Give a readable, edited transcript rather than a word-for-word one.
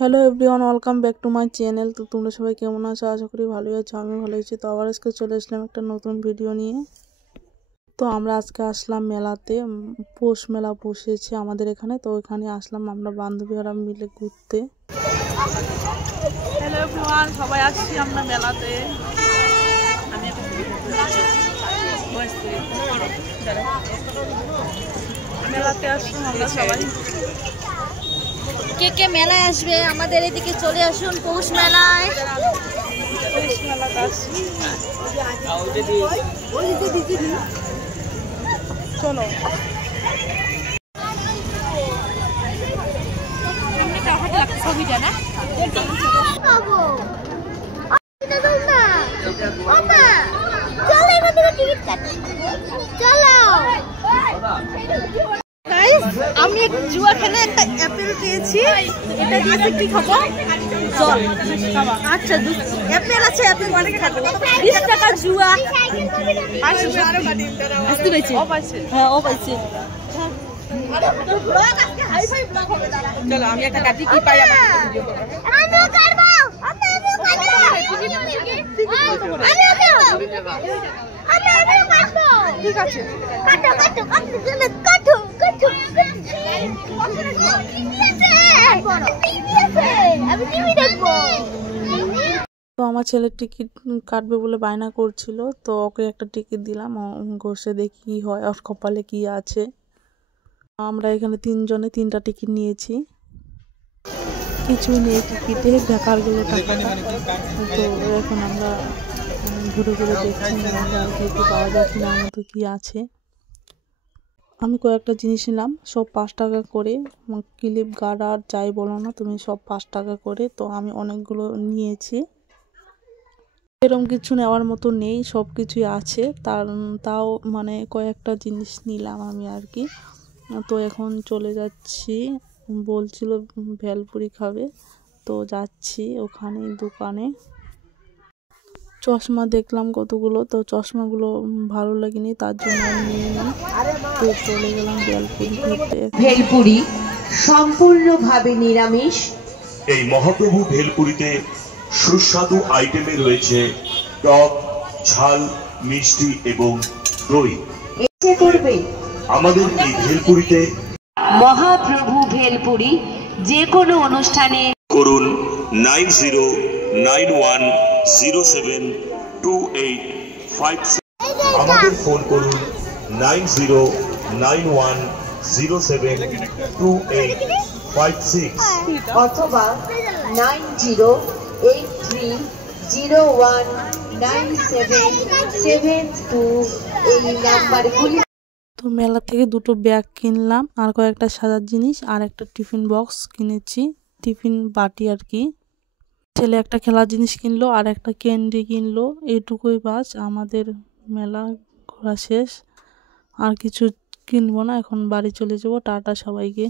Hello everyone, welcome back to my channel. তো তোমরা সবাই কেমন আছো? আশা করি ভালোই আছো, আমি ভালো আছি। তো আবার আজকে চলে আসলাম একটা নতুন ভিডিও নিয়ে। তো আমরা আজকে আসলাম মেলাতে, পৌষ মেলা বসেছে আমাদের এখানে। তো ওইখানে আসলাম আমরা বান্ধবীরা মিলে ঘুরতে। হ্যালো এভরিওয়ান, সবাই আসছি আমরা মেলাতে। মেলাতে আসলাম আমরা সবাই। কে কে মেলায় আসবে আমাদের এদিকে চলে আসুন পৌষ মেলায়। চলো ছবিটা না আমি এক জুয়া খেলে একটা অ্যাপেল পেয়েছি। এটা দিয়েছে কি খাবো? জল। আচ্ছা অ্যাপেল আছে, অ্যাপেল অনেক খাবো। 20 টাকা জুয়া। আসতে পেয়েছি। হ্যাঁ ও পাইছে। চলো আমি একটা কাটি, কি পাই আমার ভিডিও করব। আমিও করব। ঠিক আছে, কাটো কাটো কাটো কাটো কাটো। তো আমার ছেলের টিকিট কাটবে বলে বায়না করছিল, তো ওকে একটা টিকিট দিলাম। ঘষে দেখি কি হয়, ওর কপালে কি আছে। আমরা এখানে তিনজনে 3টা টিকিট নিয়েছি, কিছুই নেই টিকিটে, বেকার গেল টাকাটা। তো এখন আমরা ঘুরে ঘুরে দেখছি কিছু পাওয়া যাচ্ছে না, মতো কি আছে। আমি কয়েকটা জিনিস নিলাম, সব 5 টাকা করে। ক্লিপ গার্ড আর যাই বলো না তুমি, সব 5 টাকা করে। তো আমি অনেকগুলো নিয়েছি। এরকম কিছু নেওয়ার মতো নেই, সব কিছুই আছে। তাও মানে কয়েকটা জিনিস নিলাম আমি আর কি। তো এখন চলে যাচ্ছি, বলছিল ভেলপুরি খাবে, তো যাচ্ছি ওখানে দোকানে। চশমা দেখলাম কতগুলো, তো চশমাগুলো ভালো লাগেনি, তার জন্য আমি নিয়ে নিই। তো চলে গেলাম ভেলপুরি খেতে। ভেলপুরি সম্পূর্ণভাবে নিরামিষ। এই মহাপ্রভু ভেলপুরিতে সুস্বাদু আইটেমে রয়েছে টক, ঝাল, মিষ্টি এবং দই। ইচ্ছে করবে আমাদের এই ভেলপুরিতে মহাপ্রভু ভেলপুরি যে কোনো অনুষ্ঠানে করুন 9091072856। আমাদের ফোন করুন 9091072856 অথবা 9083019772 এই নাম্বারগুলি। তো মেলা থেকে 2টো ব্যাগ কিনলাম, আর কয়েকটা সাজার জিনিস, আর একটা টিফিন বক্স কিনেছি, টিফিন বাটি আর কি। ছেলে একটা খেলার জিনিস কিনলো আর একটা ক্যান্ডি কিনলো। এইটুকুই বাস, আমাদের মেলা ঘোরা শেষ। আর কিছু কিনবো না, এখন বাড়ি চলে যাবো। টাটা সবাইকে।